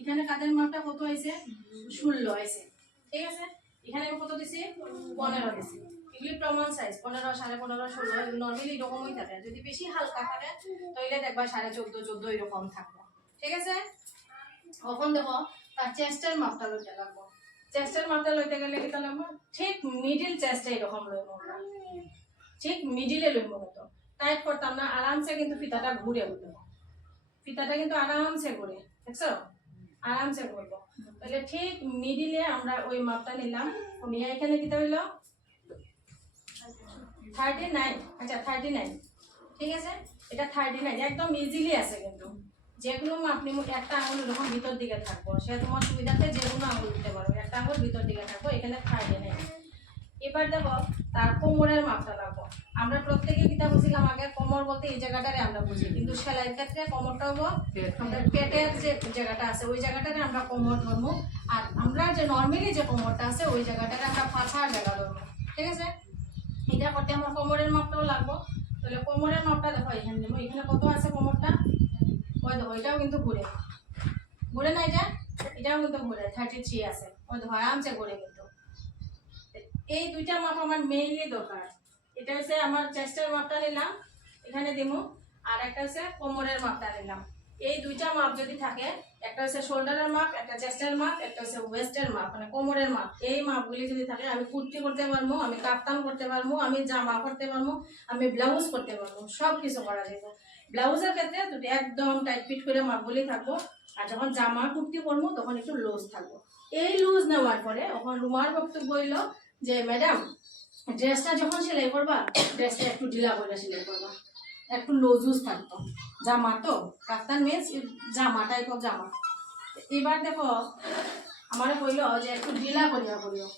এখানে কাঁধের মাপটা কত হয়েছে 16 হয়েছে, ঠিক আছে। এখানে আমি কত দিছি 15 দিছি। এগুলি প্রমাণ সাইজ 15, 15.5, 16 নর্মালি এরকমই থাকে। যদি বেশি হালকা থাকে তাহলে দেখবা 14.5, 14 এরকম থাকবে, ঠিক আছে। এখন দেখো তার চেস্টের মাপটা লইতে লাগবো। চেস্টের মাপটা লইতে গেলে কি তাহলে আমরা ঠিক মিডিল চেস্টে এরকম লইব, ঠিক মিডিলে লইব। তো টাইট করতাম না, আরামসে কিন্তু ফিতাটা ঘুরে উঠবে, ফিতাটা কিন্তু আরামসে ঘুরে, দেখছো আরামসে ঘুরবো। তাহলে ঠিক মিডিলে আমরা ওই মাপটা নিলাম, নিয়ে এখানে কি হইল 39, আচ্ছা 39, ঠিক আছে। এটা 39 একদম ইজিলি আছে, কিন্তু যে কোনো মাপ নিমুক একটা আঙুল এরকম ভিতর দিকে থাকবো, সে তোমার সুবিধাতে যে কোনো আঙুল দিতে পারো, একটা আঙুল ভিতর দিকে থাকবো, এখানে 39। এবার দেখো তার কোমরের মাপটা লাগবো। আমরা প্রত্যেকে কিতা বুঝিলাম আগে, কোমর বলতে এই জায়গাটারে আমরা বুঝি, কিন্তু সেলাইয়ের ক্ষেত্রে কোমরটা হবো আমরা পেটের যে জায়গাটা আছে ওই জায়গাটারে আমরা কোমর ধরবো, আর আমরা যে নর্মালি যে কোমরটা আছে ওই জায়গাটারে আমরা পাছার জায়গা ধরবো, ঠিক আছে। এটা করতে আমার কোমরের মাপটাও লাগবো। তাহলে কোমরের মাপটা দেখো এখানে নেবো, এখানে কত আছে কোমরটা, ওই দেখো এটাও কিন্তু ঘুরে ঘুরে না, এটাও কিন্তু ঘুরে 33 আছে, ওই দেখো আরামসে ঘুরে। কিন্তু এই দুইটা মাপ আমার মেইনলি দরকার। এটা হচ্ছে আমার চেস্টের মাপটা নিলাম এখানে দিমু, আর একটা হচ্ছে কোমরের মাপটা নিলাম। এই দুইটা মাপ যদি থাকে, একটা হচ্ছে শোল্ডারের মাপ, একটা চেস্টের মাপ, একটা হচ্ছে ওয়েস্টের মাপ, মানে কোমরের মাপ, এই মাপগুলি যদি থাকে আমি কুর্তি করতে পারবো, আমি কাপ্তান করতে পারবো, আমি জামা করতে পারবো, আমি ব্লাউজ করতে পারবো, সব কিছু করা যাবে। ব্লাউজের ক্ষেত্রে যদি একদম টাইট ফিট করে মাপগুলি থাকবো, আর যখন জামা কুর্তি করবো তখন একটু লুজ থাকবো। এই লুজ নেওয়ার পরে এখন রুমার বক্তব্য হইল যে ম্যাডাম ড্রেসটা যখন সেলাই করবা ড্রেসটা একটু ঢিলা করে সেলাই করবা, একটু লুজ থাকতো। জামা তো কাপ্তান মিন্স জামা টাইপ অফ জামা। এবার দেখো আমার কইল যে একটু ঢিলা করিয়া করিও,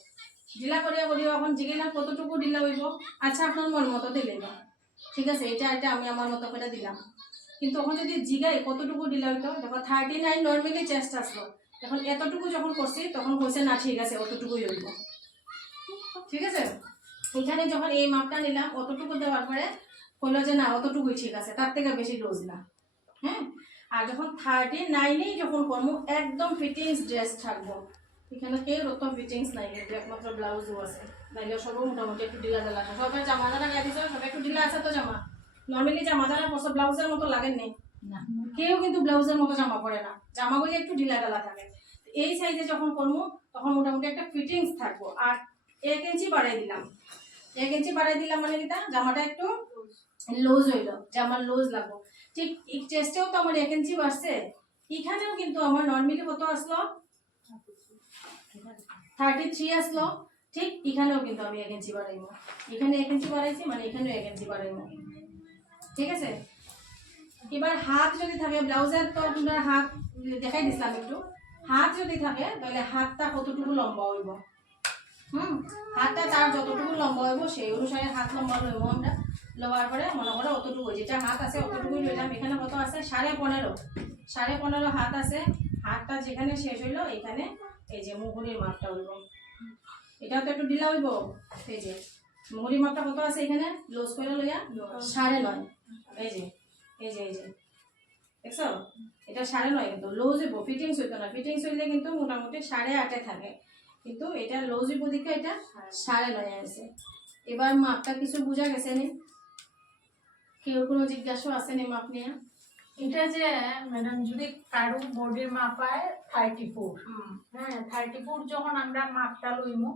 ঢিলা করিয়া করিও। এখন জিজ্ঞাসা কতটুকু ঢিলা হইব, আচ্ছা আপনার মন মতো দিলে না, ঠিক আছে, এটা এটা আমি আমার মতো করে দিলাম। কিন্তু এখন যদি জিগাই কতটুকু ঢিলা হইতো, দেখো 39 নর্মালি চেস্ট আসলো, এখন এতটুকু যখন করছি তখন কইছে না ঠিক আছে অতটুকুই হইব, ঠিক আছে। এখানে যখন এই মাপটা নিলাম অতটুকু দেওয়ার পরে কইলো যে না অতটুকুই ঠিক আছে, তার থেকে বেশি লুজ না, হ্যাঁ। আর যখন 39 যখন করবো একদম ফিটিংস ড্রেস থাকবো, এখানে কেউ অত ফিটিংস নাই, কিন্তু একমাত্র ব্লাউজও আছে, নাইলে সবও মোটামুটি একটু ঢিলা ঢালা আছে। সবাই জামা যারা গায়ে দিচ্ছে সবাই একটু ঢিলা আছে তো জামা, নর্মালি জামা যারা পরছে ব্লাউজের মতো লাগেন নেই না, কেউ কিন্তু ব্লাউজের মতো জামা পরে না, জামাগুলি একটু ঢিলা ঢালা থাকে। এই সাইজে যখন করবো তখন মোটামুটি একটা ফিটিংস থাকবো। আর 1 ইঞ্চি বাড়াই দিলাম, 1 ইঞ্চি বাড়াই দিলাম মানে কিটা জামাটা একটু লুজ হইল, জামার লুজ লাগবো। ঠিক চেস্টেও তো আমার 1 ইঞ্চি বাড়ছে, এখানেও কিন্তু আমার নর্মালি কত আসলো 33 আসলো, ঠিক এখানেও কিন্তু আমি 1 ইঞ্চি বাড়াইবো। এখানে 1 ইঞ্চি বাড়াইছি মানে এখানেও 1 ইঞ্চি বাড়াইবো, ঠিক আছে। এবার হাত যদি থাকে ব্লাউজের, তো আপনার হাত দেখাই দিছিলাম একটু, হাত যদি থাকে তাহলে হাতটা কতটুকু লম্বা হইব, হাতটা তার যতটুকু লম্বা হইব সেই অনুসারে হাত লম্বা লইব আমরা। লওয়ার পরে মনে করো অতটুকু যেটা হাত আছে অতটুকুই লইলাম। এখানে কত আছে 15.5 হাত আছে, হাতটা যেখানে শেষ হইলো এখানে এই যে মুহুরির মাপটা হইব, এটাও তো একটু ঢিলা হইব। এই যে মুহুরির মাপটা কত আছে এখানে লুজ করে লইয়া 9.5, এই যে এই যে এই যে দেখছো এটা 9.5, কিন্তু লুজ হইব, ফিটিংস হইতো না। ফিটিংস হইলে কিন্তু মোটামুটি 8.5 থাকে, কিন্তু এটা লুজ হইব দিকে এটা 9.5 আছে। এবার মাপটা কিছু বোঝা গেছে নি, কেউ কোনো জিজ্ঞাসা আছে নি মাপ নিয়ে? এটা যে ম্যাডাম যদি কারো বডির মাপ হয় 34, হ্যাঁ 34 যখন আমরা মাপটা লইমু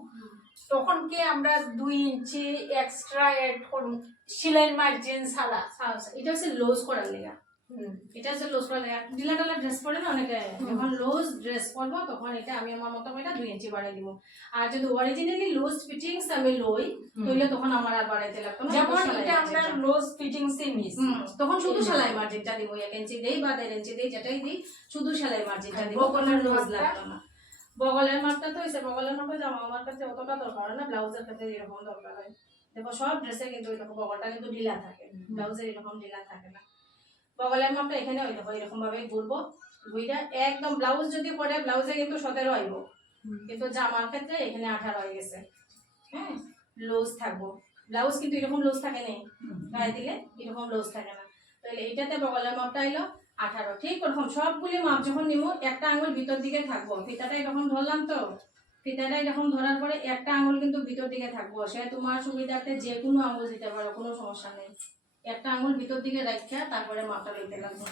তখন কি আমরা 2 ইঞ্চি এক্সট্রা এড করব সেলাই মার্জিন ছাড়া। এটা হচ্ছে লুজ করার লেগা, এটা হচ্ছে লুজ করার লেগা। ঢিলা ঢালা ড্রেস পরে না অনেকে, যখন লুজ ড্রেস পরবো তখন এটা আমি আমার মতো করে 2 ইঞ্চি বাড়াই দিব। আর যদি অরিজিনালি লুজ ফিটিংস আমি লই তাহলে তখন আমার আর বাড়াইতে লাগতো না, যেমন এটা আমরা লুজ ফিটিংস এ নিছি তখন শুধু সেলাই মার্জিনটা দিব, 1 ইঞ্চি দেই বা 1.5 ইঞ্চি দেই, যেটাই দিই শুধু সেলাই মার্জিনটা দিব, কোনো লুজ লাগতো না। বগলের মাপটা তো হইছে, বগলের মাপে জামা আমার কাছে অতটা দরকার হয় না, ব্লাউজের ক্ষেত্রে এরকম দরকার হয়। দেখো সব ড্রেসে কিন্তু এরকম বগলটা কিন্তু ঢিলা থাকে, ব্লাউজের এরকম ঢিলা থাকে না। বগলের মাপটা এখানে ওই দেখো এরকম ভাবে ঘুরবো, ঘুইটা একদম ব্লাউজ যদি করে ব্লাউজে কিন্তু 17 আইব, কিন্তু জামার ক্ষেত্রে এখানে 18 হয়ে গেছে, হ্যাঁ লুজ থাকবো। ব্লাউজ কিন্তু এরকম লুজ থাকে নেই, গায়ে দিলে এরকম লুজ থাকে না। তাহলে এইটাতে বগলের মাপটা আইলো 18 ঠিক ওরকম সবগুলি মাপ যখন নিব একটা আঙুল ভিতর দিকে থাকবো, ফিতাটা এরকম ধরলাম তো, ফিতাটা এরকম ধরার পরে একটা আঙুল কিন্তু ভিতর দিকে থাকবো, সে তোমার সুবিধাতে যে কোনো আঙুল দিতে পারো, কোনো সমস্যা নেই। একটা আঙুল ভিতর দিকে রাখা তারপরে মাপটা লইতে লাগবে।